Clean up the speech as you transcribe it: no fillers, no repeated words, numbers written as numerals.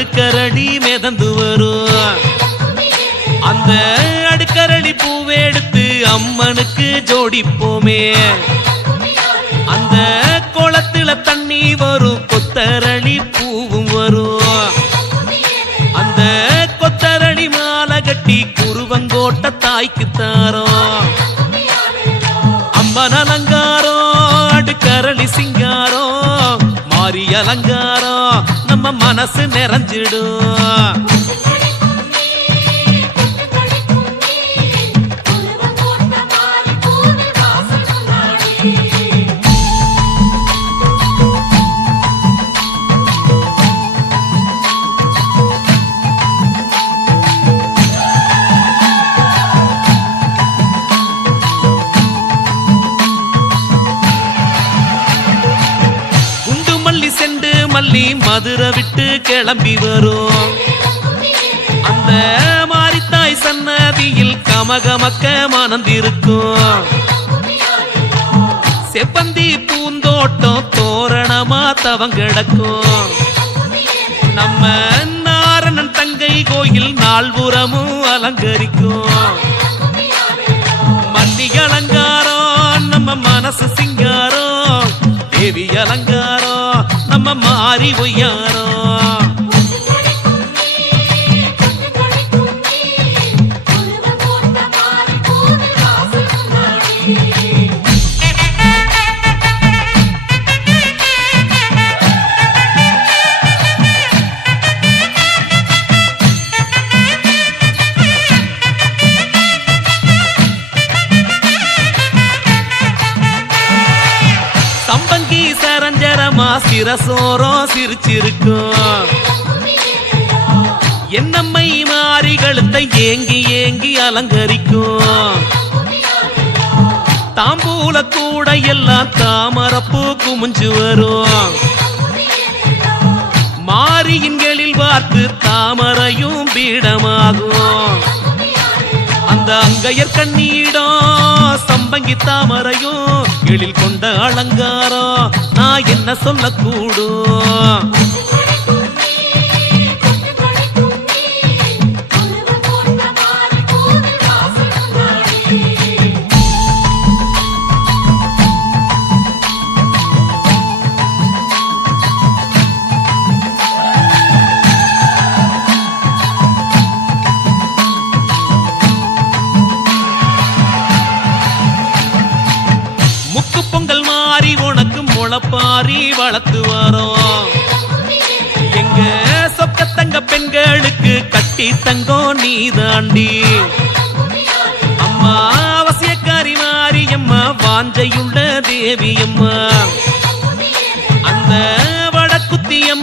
அடுக்கரளி மிதந்து வரும். அந்த அடுக்கரளி பூவெடுத்து அம்மனுக்கு ஜோடிப்போமே. அந்த குளத்துல தண்ணி வரும், கொத்தரளி பூவும் வரும். அந்த கொத்தரளி மாலை கட்டி குருவங்கோட்ட தாய்க்கு தாரோம். அம்மன் அலங்காரம், அடுக்கரளி சிங்காரம், மாறி அலங்காரம் நம்ம மனசு நிறைஞ்சிடும். செண்டு மல்லி மதுரை விட்டு கிளம்பி வரும். அந்த மாரித்தாய் சன்னதியில் கமகமக்க மணந்திருக்கும். செப்பந்தி பூந்தோட்டம் தோரணமா தவங்கிடக்கும். நம்ம நாரணன் தங்கை கோயில் நால்புறமும் அலங்கரிக்கும். மல்லி அலங்காரம் நம்ம மனசு சிங்காரம், தேவி அலங்காரம் நம்ம மாறி ஒய்யாரோ. சம்பங்கி சரஞ்சரமா சிரசோரம் சிரிச்சிருக்கும். என்னம்மை மாறி கழுத்தை ஏங்கி ஏங்கி அலங்கரிக்கும். தாம்பூல கூட எல்லாம் தாமரப்பூ குமிஞ்சு வரும். மாரியின்களில் பார்த்து தாமரையும் பீடமாகும். அந்த அங்கையர் கண்ணீடம் சம்பங்கி தாமரையும் எழில் கொண்ட அலங்காரம் நான் என்ன சொல்லக்கூடும். பொங்கல் மாறி உனக்கு முளப்பாரி வளர்த்து வரோம். எங்க சொக்கத்தங்க பெண்களுக்கு கட்டி தங்கம் நீ தாண்டி. அம்மா அவசியக்காரி மாறி அம்மா வாஞ்சையுள்ள தேவி அம்மா.